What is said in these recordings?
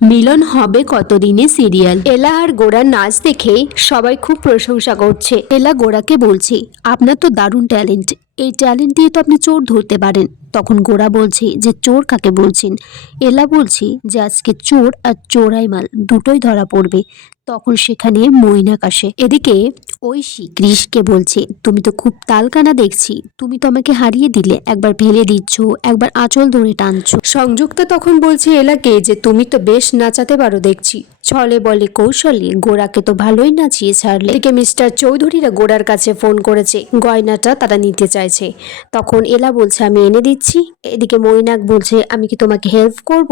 মিলন হবে কতদিনে সিরিয়াল। এলা আর গোড়ার নাচ দেখে সবাই খুব প্রশংসা করছে। এলা গোড়াকে বলছে, আপনার তো দারুণ ট্যালেন্ট, এই ট্যালেন্ট দিয়ে তো আপনি চোর ধরতে পারেন। তখন গোড়া বলছে যে চোর কাকে বলছেন। এলা বলছে যে আজকে চোর আর চোরাই মাল দুটোই ধরা পড়বে। তখন সেখানে মৈনাক আসে। এদিকে ঐশী কৃষকে বলছে, তুমি তো খুব তালকানা দেখছি, তুমি তো আমাকে হারিয়ে দিলে, একবার ফেলে দিচ্ছ, একবার আঁচল ধরে টানছো। সংযুক্তা তখন বলছে এলাকে যে তুমি তো বেশ নাচাতে পারো দেখছি, ছলে বলে কৌশলে গোড়াকে তো ভালোই নাচিয়ে ছাড়লে। এদিকে মিস্টার চৌধুরীরা গোড়ার কাছে ফোন করেছে, গয়নাটা তারা নিতে চাইছে। তখন এলা বলছে আমি এনে দিচ্ছি। এদিকে মৈনাক বলছে আমি কি তোমাকে হেল্প করব।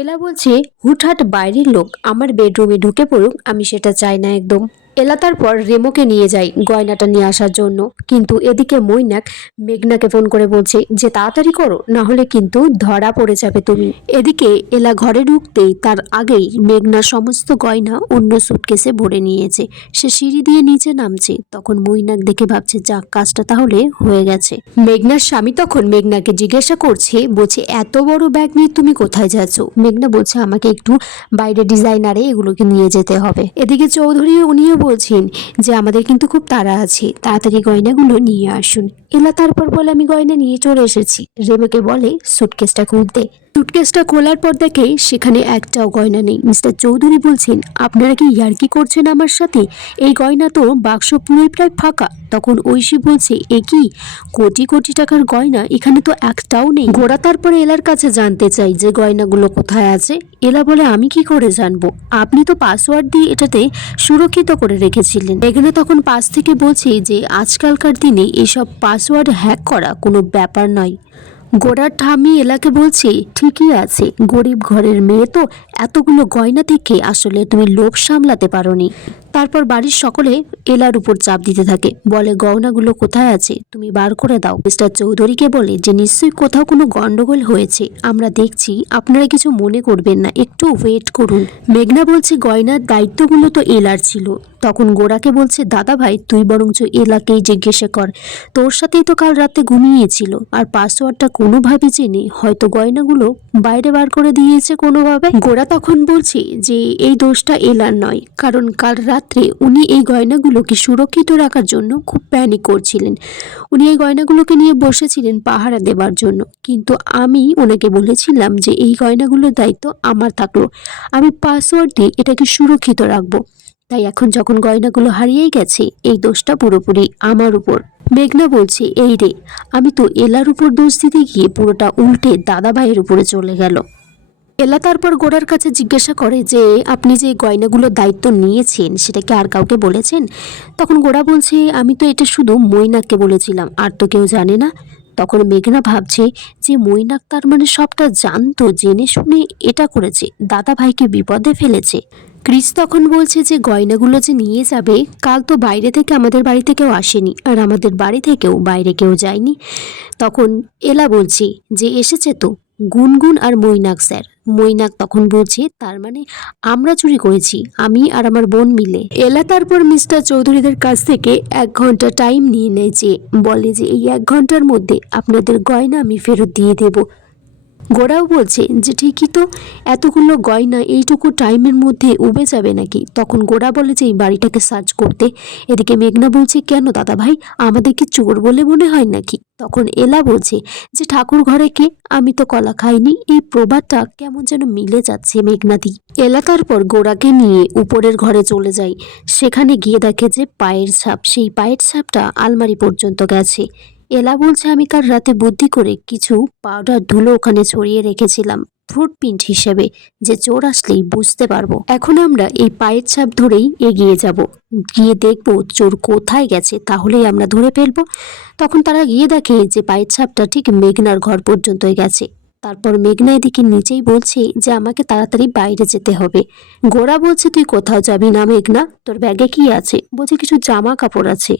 এলা বলছে হুটহাট বাইরের লোক আমার বেডরুমে ঢুকে পড়ুক, আমি সেটা চাই না একদম। এলা তারপর রেমোকে নিয়ে যায় গয়নাটা নিয়ে আসার জন্য, কিন্তু এদিকে মৈনাক মেঘনাকে ফোন করে বলছে যে তাড়াতাড়ি করো, না হলে কিন্তু ধরা পড়ে যাবে তুমি। এদিকে এলা ঘরে ঢুকতেই তার আগেই মেঘনা সমস্ত গয়না অন্য সুটকেসে ভরে নিয়েছে। সে সিঁড়ি দিয়ে নিচে নামছে, তখন মৈনাক দেখে ভাবছে যাক কাজটা তাহলে হয়ে গেছে। মেঘনার স্বামী তখন মেঘনাকে জিজ্ঞাসা করছে, বলছে এত বড় ব্যাগ নিয়ে তুমি কোথায় যাচ্ছ। মেঘনা বলছে আমাকে একটু বাইরে ডিজাইনারে এগুলোকে নিয়ে যেতে হবে। এদিকে চৌধুরী উনিও বলছেন যে আমাদের কিন্তু খুব তাড়া আছে, তাড়াতাড়ি গয়নাগুলো নিয়ে আসুন। এলা তারপর বলে আমি গয়না নিয়ে চলে এসেছি। রেবেকে বলে সুটকেসটা খুলতে। সুটকেসটা খোলার পর দেখে সেখানে একটাও গয়না নেই। মিস্টার চৌধুরী বলছেন আপনারা কি ইয়ার্কি করছেন আমার সাথে, এই গয়না তো বাক্স পুরোই প্রায় ফাঁকা। তখন ঐশী বলছে এ কি, কোটি কোটি টাকার গয়না এখানে তো একটাও নেই। গোড়া তারপরে এলার কাছে জানতে চাই যে গয়নাগুলো কোথায় আছে। এলা বলে আমি কি করে জানবো, আপনি তো পাসওয়ার্ড দিয়ে এটাতে সুরক্ষিত করে রেখেছিলেন। এখানে তখন পাশ থেকে বলছে যে আজকালকার দিনে এসব পাসওয়ার্ড হ্যাক করা কোনো ব্যাপার নয়। গোড়ার ঠামি এলাকে বলছে ঠিকই আছে, গরিব ঘরের মেয়ে তো, এতগুলো গয়না থেকে আসলে তুমি লোভ সামলাতে পারোনি। তারপর বাড়ির সকলে এলার উপর চাপ দিতে থাকে, বলে গয়নাগুলো কোথায় আছে তুমি বার করে দাও। মিস্টার চৌধুরীকে বলে যে নিশ্চয়ই কোথাও কোনো গন্ডগোল হয়েছে, আমরা দেখছি, আপনারা কিছু মনে করবেন না, একটু ওয়েট করুন। মেঘনা বলছে গয়নার দায়িত্বগুলো তো এলার ছিল। তখন গোড়াকে বলছে দাদা ভাই তুই বরঞ্চ এলাকেই জিজ্ঞাসা কর, তোর সাথেই তো কাল রাতে ঘুমিয়েছিল, আর পাসওয়ার্ডটা কোনোভাবে জেনে হয়তো গয়নাগুলো বাইরে বার করে দিয়েছে কোনোভাবে। গোড়া তখন বলছে যে এই দোষটা এলার নয়, কারণ কাল রাত্রে উনি এই গয়নাগুলোকে সুরক্ষিত রাখার জন্য খুব প্যানিক করছিলেন। উনি এই গয়নাগুলোকে নিয়ে বসেছিলেন পাহারা দেবার জন্য, কিন্তু আমি ওনাকে বলেছিলাম যে এই গয়নাগুলোর দায়িত্ব আমার থাকলো, আমি পাসওয়ার্ড দিয়ে এটাকে সুরক্ষিত রাখবো। তাই এখন যখন গয়নাগুলো হারিয়েই গেছে এই দোষটা পুরোপুরি আমার উপর। মেঘনা বলছে এই রে, আমি তো এলার উপর দোষ দিতে গিয়ে পুরোটা উল্টে দাদা ভাইয়ের উপরে চলে গেল। এলা তারপর গোড়ার কাছে জিজ্ঞাসা করে যে আপনি যে গয়নাগুলোর দায়িত্ব নিয়েছেন সেটা কি আর কাউকে বলেছেন। তখন গোড়া বলছে আমি তো এটা শুধু মৈনাককে বলেছিলাম, আর তো কেউ জানে না। তখন মেঘনা ভাবছে যে মৈনাক তার মানে সবটা জানতো, জেনে শুনে এটা করেছে, দাদা ভাইকে বিপদে ফেলেছে। ক্রিস তখন বলছে যে গয়নাগুলো যে নিয়ে যাবে, কাল তো বাইরে থেকে আমাদের বাড়িতে কেউ আসেনি, আর আমাদের বাড়ি থেকেও বাইরে কেউ যায়নি। তখন এলা বলছে যে এসেছে তো গুনগুন আর মৈনাক স্যার। মৈনাক তখন বলছে তার মানে আমরা চুরি করেছি, আমি আর আমার বোন মিলে। এলা তারপর মিস্টার চৌধুরীদের কাছ থেকে 1 ঘন্টা টাইম নিয়ে নেয়, যে বলে যে এই 1 ঘন্টার মধ্যে আপনাদের গয়না আমি ফেরত দিয়ে দেব। গোড়াও বলছে যে ঠিকই তো, এতগুলো গয়না এইটুকু টাইমের মধ্যে উবে যাবে নাকি। তখন গোড়া বলে যে এই বাড়িটাকে সার্চ করতে। এদিকে মেঘনা বলছে কেন দাদা ভাই, আমাদের কি চোর বলে মনে হয় নাকি। তখন এলা বলছে যে ঠাকুর ঘরে কে, আমি তো কলা খাইনি। এই প্রবাদটা কেমন যেন মিলে যাচ্ছে মেঘনাদি। এলা তারপর গোড়াকে নিয়ে উপরের ঘরে চলে যায়। সেখানে গিয়ে দেখে যে পায়ের ছাপ, সেই পায়ের ছাপটা আলমারি পর্যন্ত গেছে। এলা বলছে আমি কাল রাতে বুদ্ধি করে কিছু পাউডার ধুলো ওখানে ছড়িয়ে রেখেছিলাম ফুটপ্রিন্ট হিসেবে, যে চোর আসলেই বুঝতে পারবো। এখন আমরা এই পায়ের ছাপ ধরেই এগিয়ে যাব, গিয়ে দেখবো চোর কোথায় গেছে, তাহলেই আমরা ধরে ফেলবো। তখন তারা গিয়ে দেখে যে পায়ের ছাপটা ঠিক মেঘনার ঘর পর্যন্তই গেছে। তারপর মেঘনা এদিকে নিচেই বলছে যে আমাকে তাড়াতাড়ি বাইরে যেতে হবে। গোরা বলছে তুই কোথাও যাবি না মেঘনা, তোর ব্যাগে কি আছে। বলছে কিছু জামা কাপড় আছে।